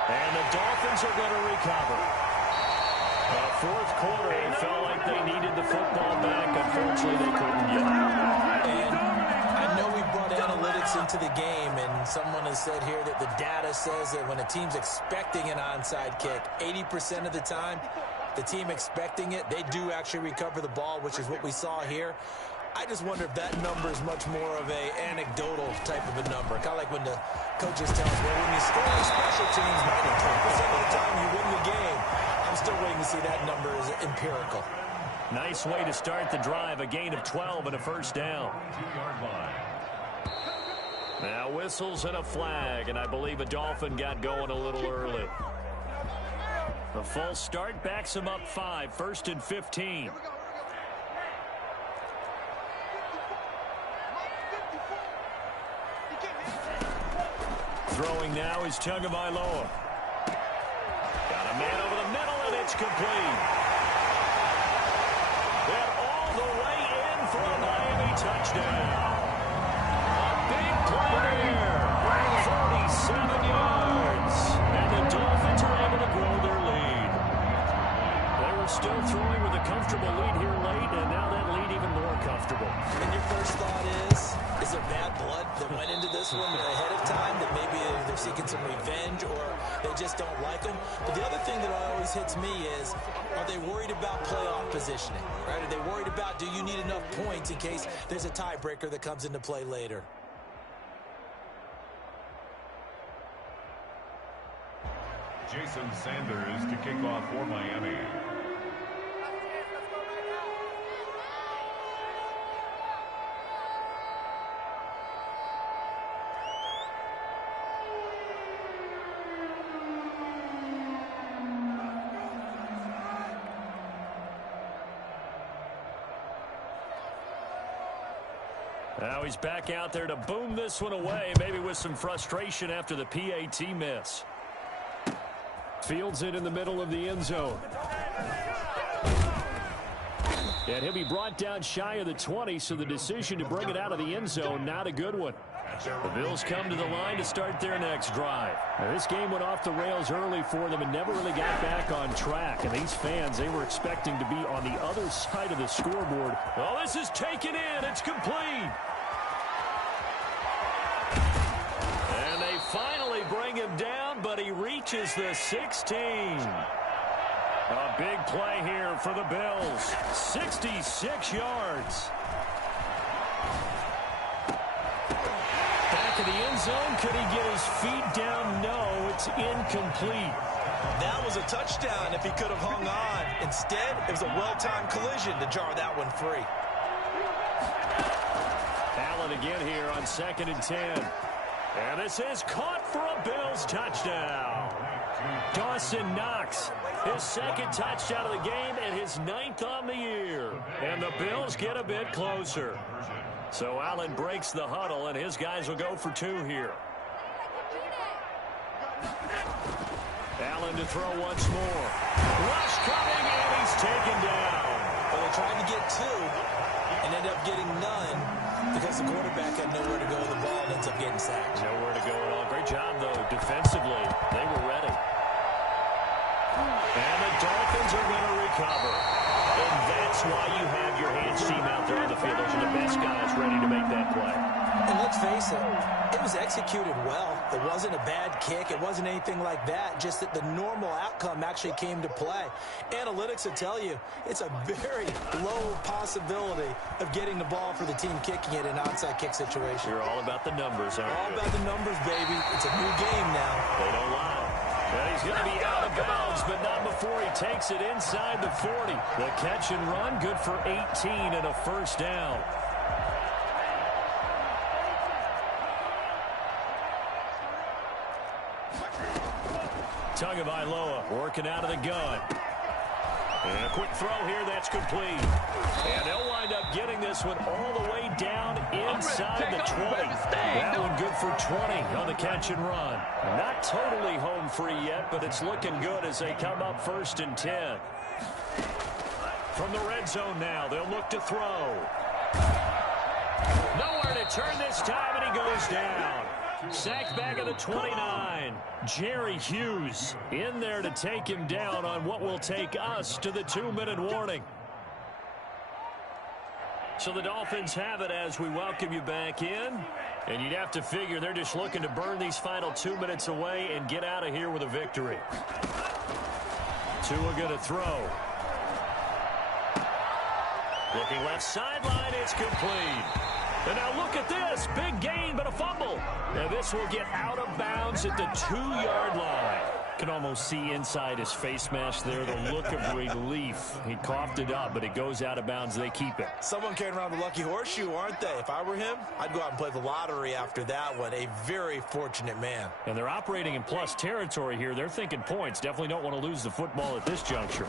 And the Dolphins are going to recover. 4th quarter, it felt like they needed the football back. Unfortunately, they couldn't get it. And I know we brought analytics into the game, and someone has said here that the data says that when a team's expecting an onside kick, 80% of the time, the team expecting it, they do actually recover the ball, which is what we saw here. I just wonder if that number is much more of a anecdotal type of a number. Kind of like when the coaches tell us, well, when you score on special teams, 92% of the time you win the game. I I'm still waiting to see that number is empirical. Nice way to start the drive. A gain of 12 and a first down. 2-yard line. Now whistles and a flag, and I believe a Dolphin got going a little early. The false start backs him up 5, 1st and 15. Throwing now is Tagovailoa. Got a man over the middle, and it's complete. And all the way in for a Miami touchdown. A big play there. 47 yards. And the Dolphins are able to grow their lead. They were still throwing with a comfortable lead here late, and now that lead even more comfortable. And your first thought is there bad blood that went into this one ahead of time, that maybe they're seeking some revenge or they just don't like them? But the other thing that always hits me is, are they worried about playoff positioning? Right? Are they worried about, do you need enough points in case there's a tiebreaker that comes into play later? Jason Sanders to kick off for Miami. Now he's back out there to boom this one away, maybe with some frustration after the PAT miss. Fields it in the middle of the end zone. And he'll be brought down shy of the 20, so the decision to bring it out of the end zone, not a good one. The Bills come to the line to start their next drive. Now, this game went off the rails early for them and never really got back on track. And these fans, they were expecting to be on the other side of the scoreboard. Oh, this is taken in. It's complete. And they finally bring him down, but he reaches the 16. A big play here for the Bills. 66 yards. Back of the end zone. Could he get his feet down? No, it's incomplete. That was a touchdown if he could have hung on. Instead, it was a well-timed collision to jar that one free. Allen again here on 2nd and 10. And this is caught for a Bills touchdown. Dawson Knox, his 2nd touchdown of the game and his 9th on the year. And the Bills get a bit closer. So Allen breaks the huddle, and his guys will go for 2 here. Allen to throw once more. Rush coming, and he's taken down. Well, they tried to get 2 and ended up getting none because the quarterback had nowhere to go with the ball and ends up getting sacked. Nowhere to go at all. Great job, though, defensively. They were ready. And the Dolphins are going to recover. And that's why you have your hands team out there on the field. Those are the best guys ready to make that play. And let's face it, it was executed well. It wasn't a bad kick. It wasn't anything like that. Just that the normal outcome actually came to play. Analytics will tell you it's a very low possibility of getting the ball for the team kicking it in an onside kick situation. You're all about the numbers, aren't you? All about the numbers, baby. It's a new game now. They don't lie. And he's going to be out of bounds, but not before he takes it inside the 40. The catch and run, good for 18 and a first down. Tagovailoa working out of the gun. And a quick throw here, that's complete. And they'll wind up getting this one all the way down inside the 20. That one good for 20 on the catch and run. Not totally home free yet, but it's looking good as they come up 1st and 10. From the red zone now, they'll look to throw. Nowhere to turn this time, and he goes down. Sacked back at the 29. Jerry Hughes in there to take him down on what will take us to the 2-minute warning. So the Dolphins have it as we welcome you back in. And you'd have to figure they're just looking to burn these final 2 minutes away and get out of here with a victory. Tua going to throw. Looking left sideline, it's complete. And now look at this. Big gain, but a fumble. And this will get out of bounds at the 2-yard line. can almost see inside his face mask there, the look of relief. He coughed it up, but it goes out of bounds. They keep it. Someone carrying around the lucky horseshoe, aren't they? If I were him, I'd go out and play the lottery after that one. A very fortunate man. And they're operating in plus territory here. They're thinking points. Definitely don't want to lose the football at this juncture.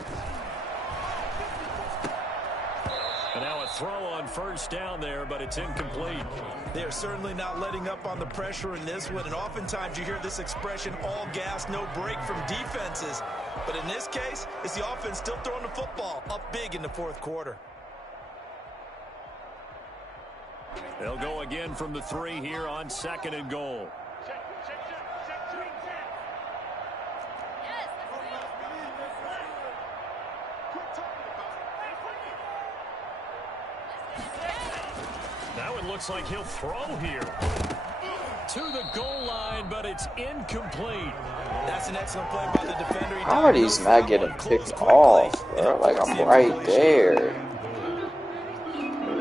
And now a throw on first down there, but it's incomplete. They're certainly not letting up on the pressure in this one. And oftentimes you hear this expression, all gas, no break from defenses. But in this case, it's the offense still throwing the football up big in the fourth quarter. They'll go again from the 3 here on 2nd and goal. Now it looks like he'll throw here. To the goal line, but it's incomplete. That's an excellent play by the defender. How are these not getting picked off, bro? Like, I'm right there.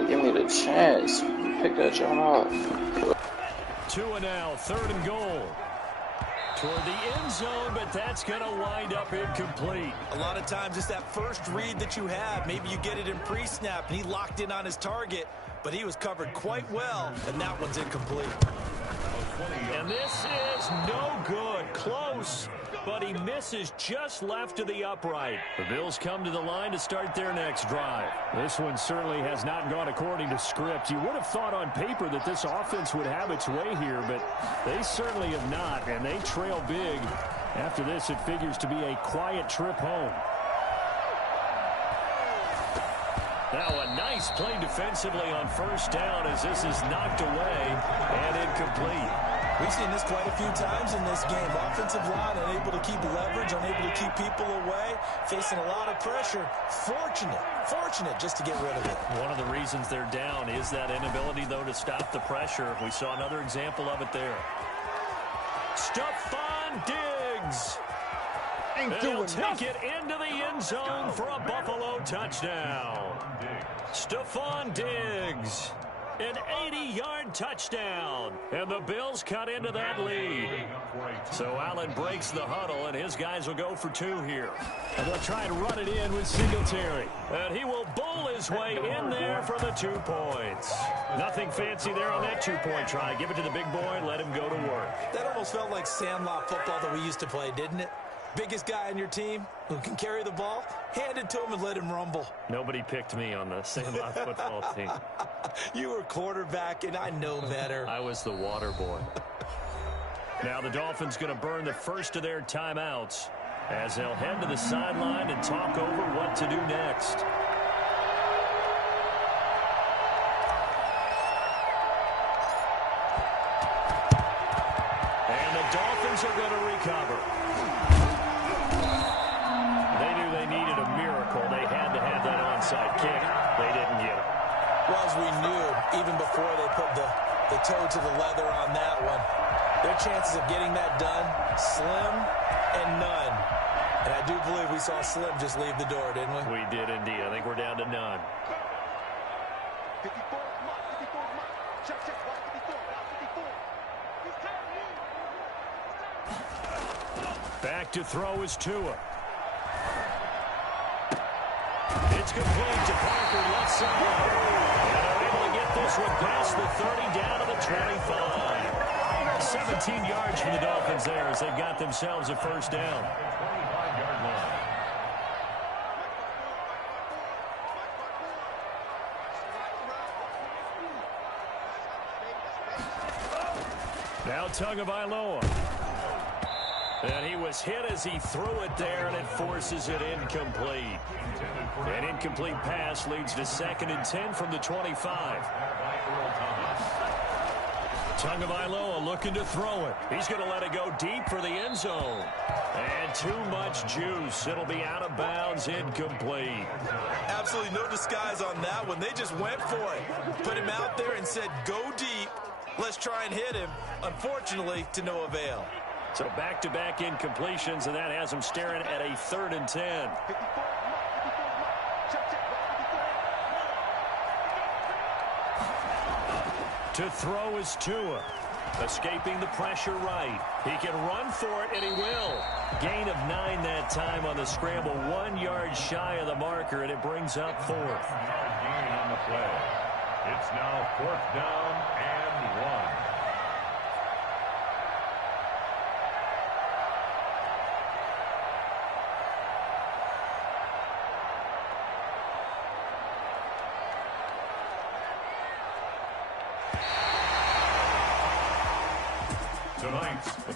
Give me the chance. Pick that joint off. 2 and now, 3rd and goal. Toward the end zone, but that's going to wind up incomplete. A lot of times it's that first read that you have. Maybe you get it in pre-snap, and he locked in on his target, but he was covered quite well, and that one's incomplete. And this is no good. Close, but he misses just left of the upright. The Bills come to the line to start their next drive. This one certainly has not gone according to script. You would have thought on paper that this offense would have its way here, but they certainly have not, and they trail big. After this, it figures to be a quiet trip home. Now a nice play defensively on first down as this is knocked away and incomplete. We've seen this quite a few times in this game. Offensive line unable to keep leverage, unable to keep people away, facing a lot of pressure. Fortunate just to get rid of it. One of the reasons they're down is that inability, though, to stop the pressure. We saw another example of it there. Stephon Diggs. They'll take it into the end zone for a Buffalo touchdown. Stephon Diggs, an 80-yard touchdown, and the Bills cut into that lead. So Allen breaks the huddle, and his guys will go for 2 here. And they'll try and run it in with Singletary. And he will bowl his way in there for the 2 points. Nothing fancy there on that 2-point try. Give it to the big boy and let him go to work. That almost felt like sandlot football that we used to play, didn't it? Biggest guy on your team who can carry the ball, hand it to him and let him rumble. Nobody picked me on the Sandlot football team. You were quarterback, and I know better. I was the water boy. Now the Dolphins going to burn the first of their timeouts as they'll head to the sideline and talk over what to do next. And the Dolphins are going to recover. Onside kick. They didn't get it. Well, as we knew, even before they put the toe to the leather on that one, their chances of getting that done, slim and none. And I do believe we saw Slim just leave the door, didn't we? We did indeed. I think we're down to none. Back to throw is Tua. It's complete to Parker, left side. And they're able to get this one past the 30 down to the 25. 17 yards for the Dolphins there as they've got themselves a first down. 25-yard line. Now Tagovailoa. And he was hit as he threw it there, and it forces it incomplete. An incomplete pass leads to 2nd and 10 from the 25. Tagovailoa looking to throw it. He's going to let it go deep for the end zone. And too much juice. It'll be out of bounds, incomplete. Absolutely no disguise on that one. They just went for it. Put him out there and said, go deep. Let's try and hit him. Unfortunately, to no avail. So back-to-back incompletions, and that has them staring at a 3rd and 10. To throw is Tua. Escaping the pressure right. He can run for it, and he will. Gain of 9 that time on the scramble. 1 yard shy of the marker, and it brings up 4th. Gain on the play. It's now 4th down and 1.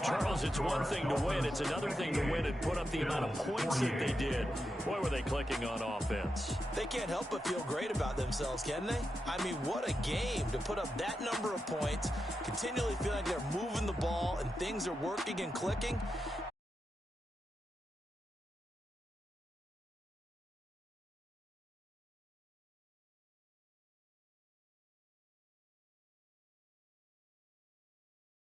Charles, it's one thing to win. It's another thing to win and put up the amount of points that they did. Boy, were they clicking on offense. They can't help but feel great about themselves, can they? I mean, what a game to put up that number of points, continually feel like they're moving the ball and things are working and clicking.